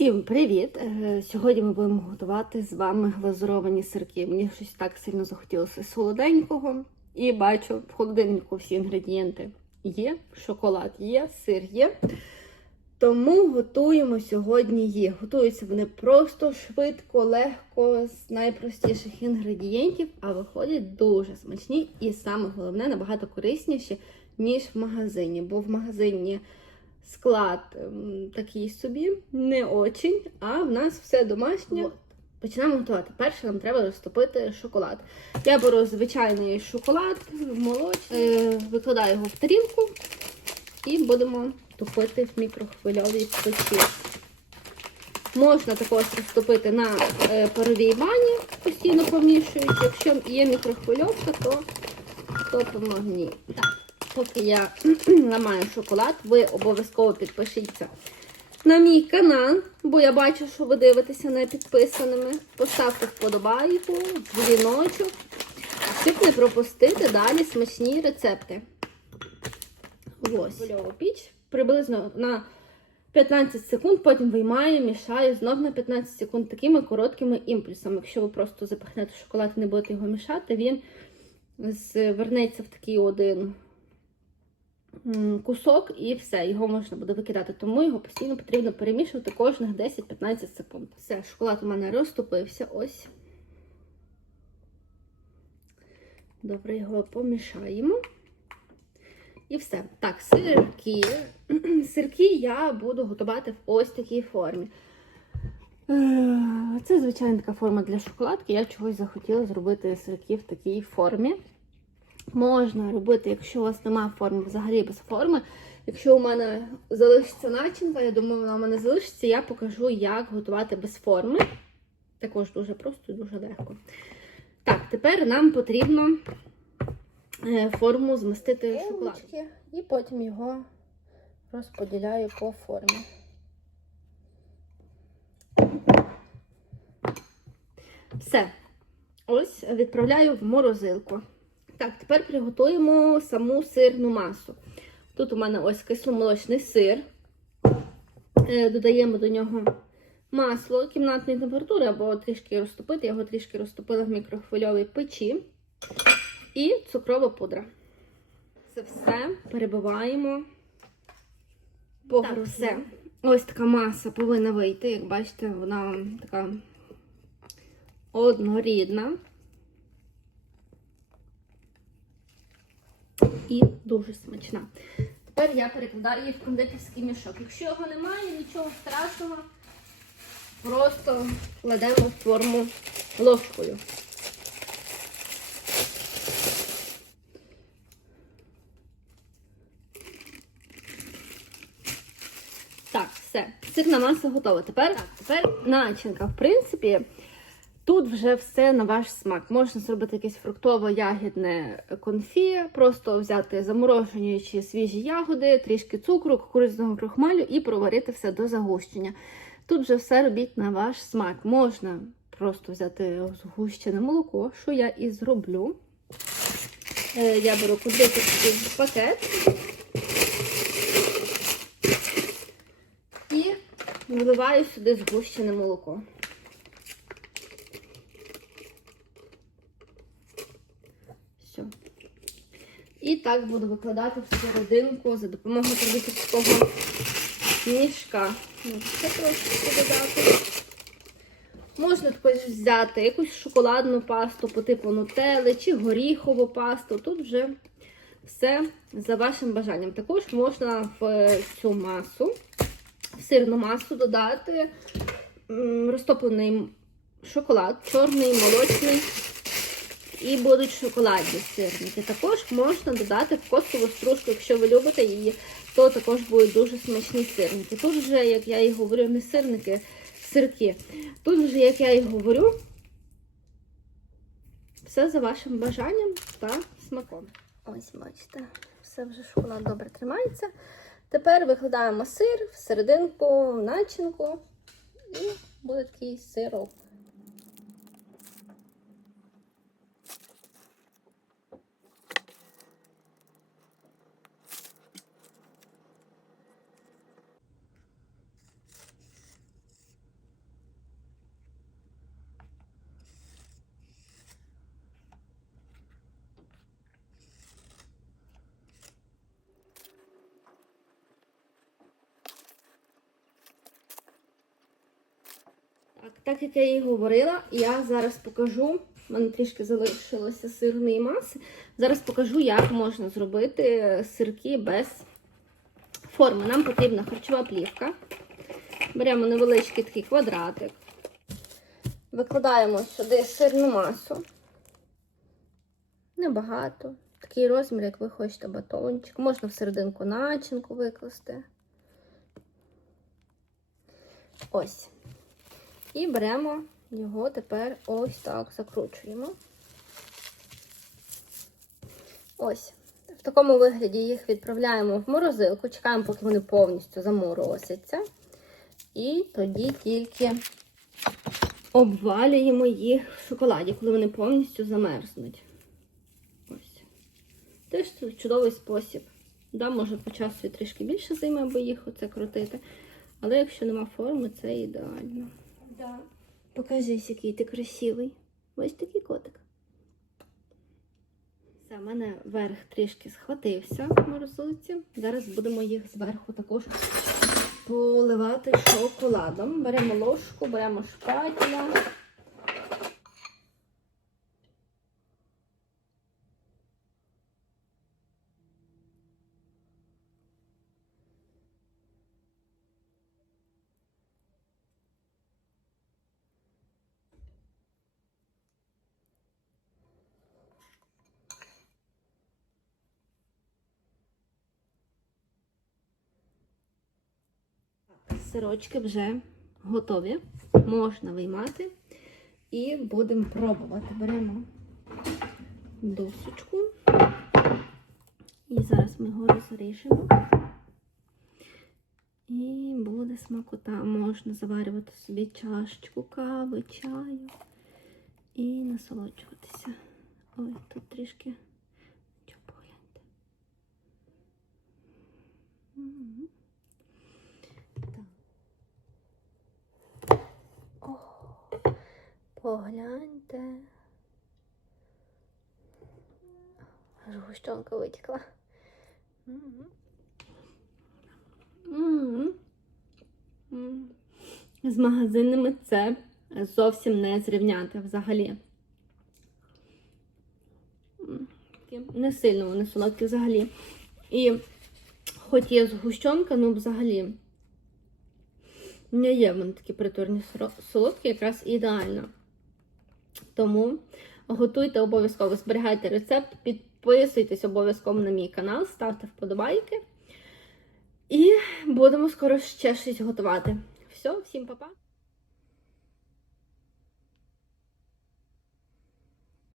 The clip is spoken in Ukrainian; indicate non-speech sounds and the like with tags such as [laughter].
Всім привіт! Е, Сьогодні ми будемо готувати з вами глазуровані сирки. Мені щось так сильно захотілося солоденького. І бачу, в холодильнику всі інгредієнти є, шоколад є, сир є. Тому готуємо сьогодні їх. Готуються вони просто швидко, легко, з найпростіших інгредієнтів, а виходять дуже смачні і саме головне набагато корисніші, ніж в магазині. Бо в магазині склад ем, такий собі, не очень, а в нас все домашнє. Починаємо готувати. Перше нам треба розтопити шоколад. Я беру звичайний шоколад, молочний, е, викладаю його в тарілку і будемо топити в мікрохвильовій печі. Можна також розтопити на е, паровій бані, постійно помішуючи. Якщо є мікрохвильовка, то топимо в ній. Так, поки я [clears throat] ламаю шоколад, ви обов'язково підпишіться на мій канал, бо я бачу, що ви дивитеся не підписаними. Поставте вподобайку, дзвіночок, щоб не пропустити далі смачні рецепти. Ось. Піч приблизно на 15 секунд, потім виймаю, мішаю знов на 15 секунд такими короткими імпульсами. Якщо ви просто запихнете шоколад і не будете його мішати, він звернеться в такий один кусок і все, його можна буде викидати. Тому його постійно потрібно перемішувати кожних 10-15 секунд. Все, шоколад у мене розтопився. Ось. Добре, його помішаємо. І все. Так, сирки. [clears throat] Сирки я буду готувати в ось такій формі. Е, Це звичайна така форма для шоколадки. Я чогось захотіла зробити сирки в такій формі. Можна робити, якщо у вас немає форми, взагалі без форми. Якщо у мене залишиться начинка, я думаю, вона у мене залишиться, я покажу, як готувати без форми. Також дуже просто і дуже легко. Так, тепер нам потрібно е, форму змастити шоколадом. І потім його розподіляю по формі. Все. Ось відправляю в морозилку. Так, тепер приготуємо саму сирну масу. Тут у мене ось кисломолочний сир. Е, Додаємо до нього масло кімнатної температури або трішки розтопити. Я його трішки розтопила в мікрохвильовій печі. І цукрова пудра. Це все перебиваємо. Так, все. Ось така маса повинна вийти. Як бачите, вона така однорідна. І дуже смачна. Тепер я перекладаю її в кондитерський мішок. Якщо його немає, нічого страшного. Просто кладемо в форму ложкою. Так, все. Сирна маса готова. Тепер, так, тепер начинка. В принципі, тут вже все на ваш смак. Можна зробити якесь фруктово-ягідне конфі, просто взяти заморожені чи свіжі ягоди, трішки цукру, кукурудзяного крохмалю і проварити все до загущення. Тут вже все робіть на ваш смак. Можна просто взяти згущене молоко, що я і зроблю. Е, Я беру кондитерський пакет. І виливаю сюди згущене молоко. Все. І так буду викладати в серединку за допомогою кондитерського мішка. Ну, Ще трошки додати. Можна також взяти якусь шоколадну пасту по типу нутели чи горіхову пасту. Тут вже все за вашим бажанням. Також можна в цю масу, в сирну масу додати розтоплений шоколад, чорний, молочний. І будуть шоколадні сирники. Також можна додати в костову стружку, якщо ви любите її, то також будуть дуже смачні сирники. Тут вже, як я і говорю, не сирники, сирки. Тут вже, як я і говорю, все за вашим бажанням та смаком. Ось, бачите, все вже шоколад добре тримається. Тепер викладаємо сир в серединку, начинку, і буде такий сирок. Так, так як я і говорила, я зараз покажу. У мене трішки залишилося сирної маси. Зараз покажу, як можна зробити сирки без форми. Нам потрібна харчова плівка. Беремо невеличкий такий квадратик. Викладаємо сюди сирну масу. Небагато. Такий розмір, як ви хочете, батончик. Можна в серединку начинку викласти. Ось. І беремо його тепер ось так закручуємо. Ось. В такому вигляді їх відправляємо в морозилку, чекаємо, поки вони повністю заморозяться. І тоді тільки обвалюємо їх в шоколаді, коли вони повністю замерзнуть. Ось. Теж чудовий спосіб. Да, може по часу трішки більше займе, аби їх оце крутити. Але якщо нема форми, це ідеально. Да. Покажись, який ти красивий. Ось такий котик. Все, в мене верх трішки схватився в морозилці. Зараз будемо їх зверху також поливати шоколадом. Беремо ложку, беремо шпатіля. Сирочки вже готові. Можна виймати. І будемо пробувати. Беремо досочку. І зараз ми його розріжемо. І буде смакота. Можна заварювати собі чашечку кави, чаю і насолоджуватися. Ой, тут трішки. Чого погляньте. Мгм. Так. О, погляньте. Аж гущонка. М. З магазинними це зовсім не зрівняти взагалі. Не сильно вони солодкі взагалі. І хоч є згущенка, ну взагалі не є вони такі притурні солодкі, якраз ідеально. Тому готуйте обов'язково, зберігайте рецепт, підписуйтесь обов'язково на мій канал, ставте вподобайки. І будемо скоро ще щось готувати. Все, всім па-па!